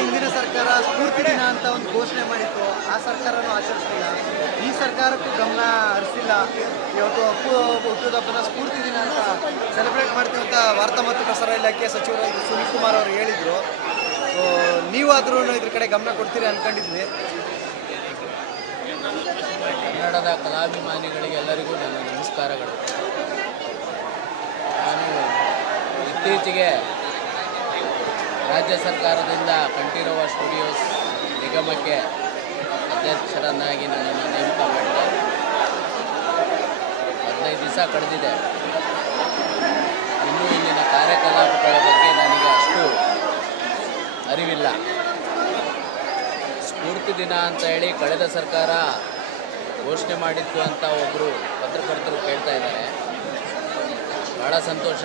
ಹಿಂದಿನ ಸರ್ಕಾರ ಸ್ಫೂರ್ತಿ ದಿನ ಅಂತ ಒಂದು ಘೋಷಣೆ ಮಾಡಿತ್ತು. ಆ ಸರ್ಕಾರನೂ ಆಚರಿಸಲಿಲ್ಲ. ಈ ಸರ್ಕಾರಕ್ಕೂ ಗಮನ ಹರಿಸಿಲ್ಲ. ಇವತ್ತು ಅಪ್ಪು ಹುಟ್ಟುಹಬ್ಬನ ಸ್ಫೂರ್ತಿ ದಿನ ಅಂತ ಸೆಲೆಬ್ರೇಟ್ ಮಾಡ್ತೀವಿ ಅಂತ ವಾರ್ತಾ ಮತ್ತು ಪ್ರಸಾರ ಇಲಾಖೆ ಸಚಿವ ಸುನೀಲ್ ಕುಮಾರ್ ಅವರು ಹೇಳಿದರು. ನೀವಾದ್ರೂ ಇದ್ರ ಕಡೆ ಗಮನ ಕೊಡ್ತೀರಿ ಅನ್ಕೊಂಡಿದ್ವಿ. ಕನ್ನಡದ ಕಲಾಭಿಮಾನಿಗಳಿಗೆ ಎಲ್ಲರಿಗೂ ನನ್ನ ನಮಸ್ಕಾರಗಳು. ನಾನು ಇತ್ತೀಚೆಗೆ ರಾಜ್ಯ ಸರ್ಕಾರದಿಂದ ಕಂಠೀರವ ಸ್ಟುಡಿಯೋಸ್ ನಿಗಮಕ್ಕೆ ಅಧ್ಯಕ್ಷರನ್ನಾಗಿ ನನ್ನನ್ನು ನೇಮಕ ಮಾಡಿದೆ. ಹದಿನೈದು ದಿವಸ ಕಳೆದಿದೆ. ಇನ್ನೂ ಇಲ್ಲಿನ ಕಾರ್ಯಕಲಾಪಗಳ ಬಗ್ಗೆ ನನಗೆ ಅಷ್ಟು ಅರಿವಿಲ್ಲ. ಸ್ಫೂರ್ತಿ ದಿನ ಅಂತ ಹೇಳಿ ಕಳೆದ ಸರ್ಕಾರ ಘೋಷಣೆ ಮಾಡಿತ್ತು ಅಂತ ಒಬ್ಬರು ಪತ್ರಕರ್ತರು ಕೇಳ್ತಾ ಇದ್ದಾರೆ. ಭಾಳ ಸಂತೋಷ.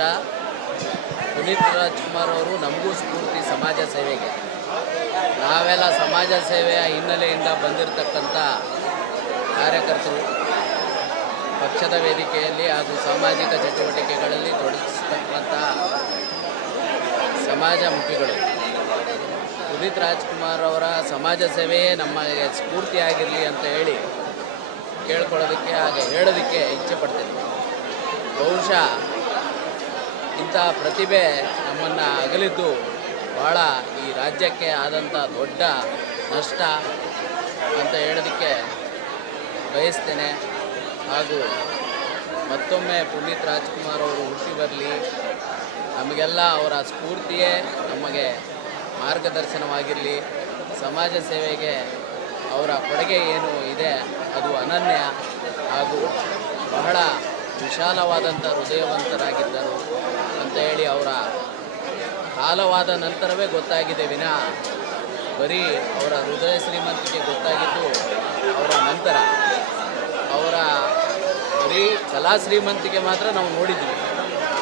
ಪುನೀತ್ ರಾಜ್ಕುಮಾರ್ ಅವರು ನಮಗೂ ಸ್ಫೂರ್ತಿ ಸಮಾಜ ಸೇವೆಗೆ. ನಾವೆಲ್ಲ ಸಮಾಜ ಸೇವೆಯ ಹಿನ್ನೆಲೆಯಿಂದ ಬಂದಿರತಕ್ಕಂಥ ಕಾರ್ಯಕರ್ತರು ಪಕ್ಷದ ವೇದಿಕೆಯಲ್ಲಿ ಹಾಗೂ ಸಾಮಾಜಿಕ ಚಟುವಟಿಕೆಗಳಲ್ಲಿ ತೊಡಗಿಸತಕ್ಕಂಥ ಸಮಾಜ ಮುಖಿಗಳು. ಪುನೀತ್ ರಾಜ್ಕುಮಾರ್ ಅವರ ಸಮಾಜ ಸೇವೆಯೇ ನಮಗೆ ಸ್ಫೂರ್ತಿಯಾಗಿರಲಿ ಅಂತ ಹೇಳಿ ಕೇಳ್ಕೊಳ್ಳೋದಕ್ಕೆ ಹಾಗೆ ಹೇಳೋದಕ್ಕೆ ಇಚ್ಛೆ ಪಡ್ತೀನಿ. ಬಹುಶಃ ಇಂಥ ಪ್ರತಿಭೆ ನಮ್ಮನ್ನು ಅಗಲಿದ್ದು ಬಹಳ ಈ ರಾಜ್ಯಕ್ಕೆ ಆದಂಥ ದೊಡ್ಡ ನಷ್ಟ ಅಂತ ಹೇಳೋದಕ್ಕೆ ಬಯಸ್ತೇನೆ. ಹಾಗೂ ಮತ್ತೊಮ್ಮೆ ಪುನೀತ್ ರಾಜ್ಕುಮಾರ್ ಅವರು ಹುಟ್ಟಿ ಬರಲಿ, ನಮಗೆಲ್ಲ ಅವರ ಸ್ಫೂರ್ತಿಯೇ ನಮಗೆ ಮಾರ್ಗದರ್ಶನವಾಗಿರಲಿ. ಸಮಾಜ ಸೇವೆಗೆ ಅವರ ಕೊಡುಗೆ ಏನು ಇದೆ ಅದು ಅನನ್ಯ. ವಿಶಾಲವಾದಂಥ ಹೃದಯವಂತರಾಗಿದ್ದರು ಅಂತ ಹೇಳಿ ಅವರ ಕಾಲವಾದ ನಂತರವೇ ಗೊತ್ತಾಗಿದೆ ವಿನಃ. ಬರೀ ಅವರ ಹೃದಯ ಶ್ರೀಮಂತಿಕೆ ಗೊತ್ತಾಗಿದ್ದು ಅವರ ನಂತರ. ಅವರ ಬರೀ ಕಲಾ ಶ್ರೀಮಂತಿಕೆ ಮಾತ್ರ ನಾವು ನೋಡಿದ್ವಿ.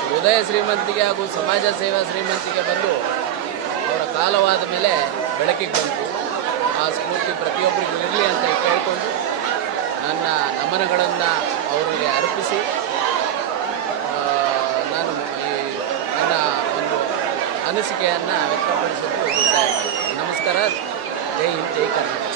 ಹೃದಯ ಶ್ರೀಮಂತಿಕೆ ಹಾಗೂ ಸಮಾಜ ಸೇವಾ ಶ್ರೀಮಂತಿಕೆ ಬಂದು ಅವರ ಕಾಲವಾದ ಮೇಲೆ ಬೆಳಕಿಗೆ ಬಂತು. ಆ ಸ್ಫೂರ್ತಿ ಪ್ರತಿಯೊಬ್ಬರಿಗೂ ಇರಲಿ ಅಂತ ಕೇಳಿಕೊಂಡು ನನ್ನ ನಮನಗಳನ್ನು ಅವರಿಗೆ ಅರ್ಪಿಸಿ ಆ, ನಾನು ಈ ನನ್ನ ಒಂದು ಅನಿಸಿಕೆಯನ್ನು ವ್ಯಕ್ತಪಡಿಸಲು ಒತ್ತಾಯ ನಮಸ್ಕಾರ. ಜೈ ಹಿಂದ್ ಜೈ ಕರ್ನಾಟಕ.